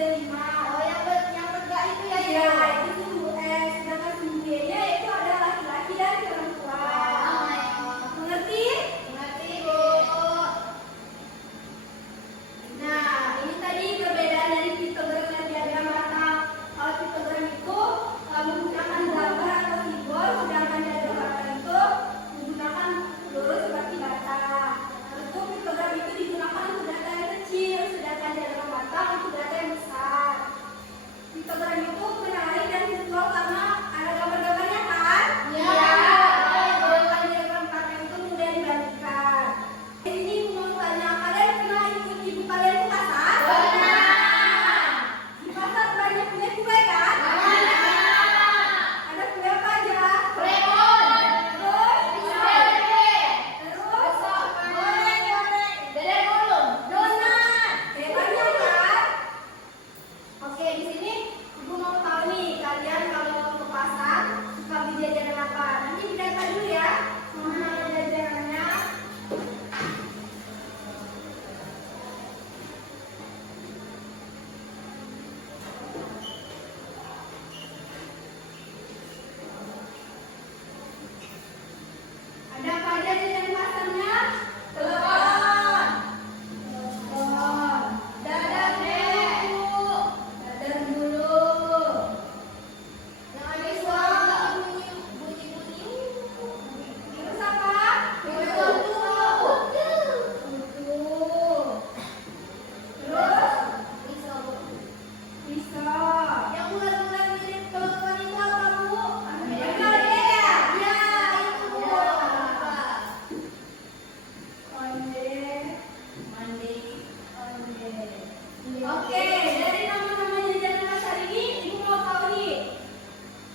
5. Oh, yang tegak itu ya? Iya, itu sumbu S. Sedangkan sumbu G-nya itu ada laki-laki dan perempuan. Mengerti? Mengerti, Bu. Nah, ini tadi perbedaan dari piktogram dan diagram rata. Kalau piktogram itu menggunakan gambar atau simbol, sedangkan diagram rata itu menggunakan lurus seperti bata. Untuk piktogram itu digunakan untuk data yang kecil, sedangkan diagram rata untuk data yang besar. Piktogram itu menarik dan visual karena ada gambar-gambarnya kan? Iya. Sedangkan diagram rata itu mudah dibandingkan. Ini mau tanya, kalian pernah ikut ibu kalian ke pasar? Pernah. Di pasar banyak punya kue kan? Ada kue apa aja? Kue bon. Terus? Terus? Dadar gulung. Donat. Banyak kan? Oke, di sini ibu mau tahu nih, kalian kalau ke pasar suka beli jajanan apa? Nanti didata dulu ya. Mana jajanannya? Ada apa aja di pasarnya? Telepon. Telepon. Dadar dulu. Dadar dulu. Yang ada suara bunyi-bunyi. Terus apa? Kutu. Terus? Pisau. Yang ular-ular mirip telepon itu apa, Bu? Benar ya? Iya, itu. Oke, dari nama-nama jajanan pasar ini, ibu mau tahu nih,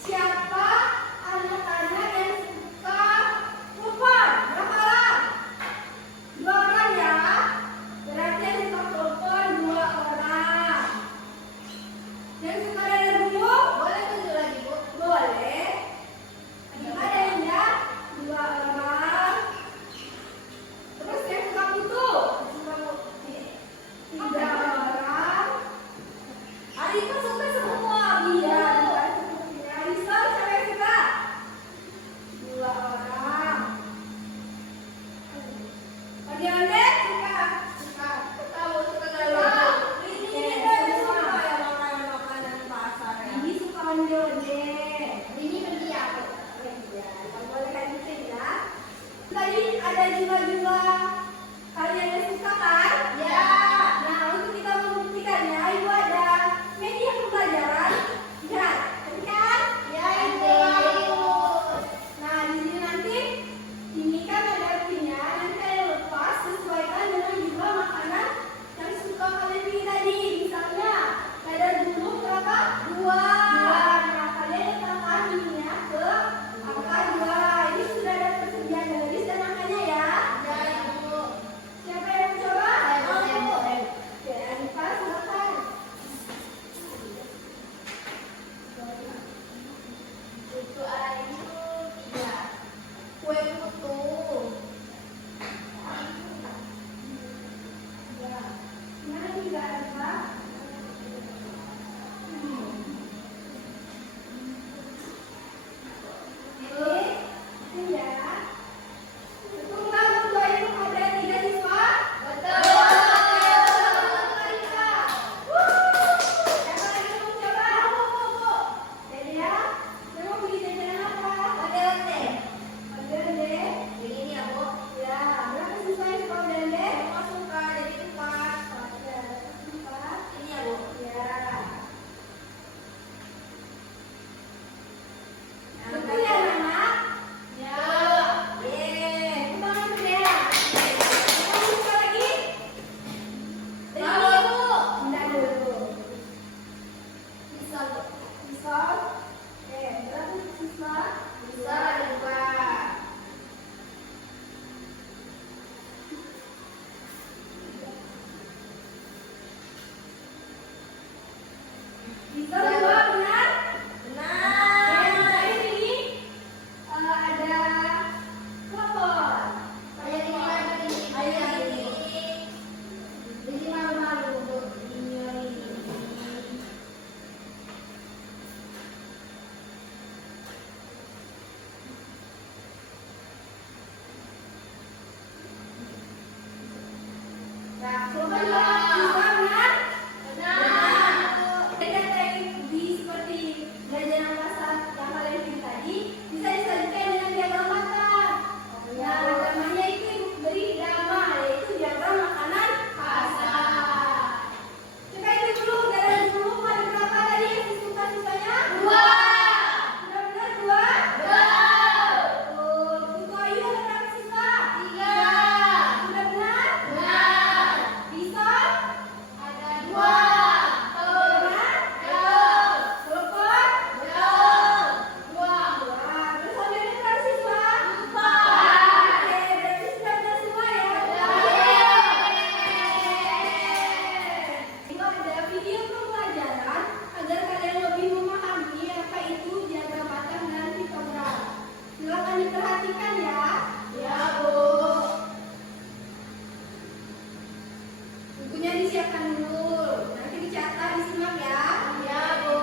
siapa anak-anak yang suka telepon? Berapa orang? 2 orang ya. Berarti yang suka telepon 2 orang. Yang suka dadar dulu? Boleh tunjuk lagi, Bu? Boleh. Ada yang ya? 2 orang. Terus yang suka kutu? 3 orang. Arika suka semua. Iya. Arisa siapa yang suka? 2 orang. Ade suka? Suka. Suka dalam. Ini suka ya makanan pasar ya. Ini suka onde-onde. Ini beli apa? Ya, boleh kan gitu ya. Tadi ada juga kalian yang suka kan? Ya. Nah, untuk kita membuktikannya, ibu ada media pembelajaran. Ya, kan? Ya, itu. Nah, di sini nanti ini kan ada artinya. Nanti kalian lepas sesuaikan dengan jumlah makanan yang suka kalian pilih tadi. Misalnya, dadar dulu berapa? 2. Nah, kalian letakkan ininya ke angka 2. Ini sudah ada persediaan garis dan angkanya ya. Ya, Ibu. Siapa yang mencoba? Oke, Arifah silakan. Itu itu 3. Kue putu. Ya. Mana juga Arifah? Ini ya. Betul nggak Bu? Itu ada 3 siswa? Betul. Siapa lagi mau coba? Bu. Dede ya. Saya mau beli jajanan apa? Onde-onde. Onde-onde. Ini ya, Bu. Ya. Berapa siswa yang suka onde-onde? Semua suka, jadi pas. Oke. Ya, coba lihat siswa benar? Benar. Jadi teknik seperti belajar bahasa yang kalian pilih tadi bisa disajikan dengan diagram makan. Nah, namanya itu beri drama, yaitu diagram makanan pasar. Coba itu dulu, dari dulu ada berapa tadi yang disuka siswanya? 2. Benar-benar 2? Betul. Untuk Ayu ada berapa siswa? 3. Benar-benar? Benar. Bison? Ada 2. Benar? Betul. Telepon? Betul. 2. Terus saudara berapa siswa? 4. Oke, berarti sudah benar semua ya? Ini ada video pembelajaran agar kalian lebih memahami apa itu diagram batang dan histogram. Silakan diperhatikan ya. Ya, Bu. Bukunya disiapkan dulu. Nanti dicatat, disimak ya. Ya, Bu.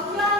Wag lang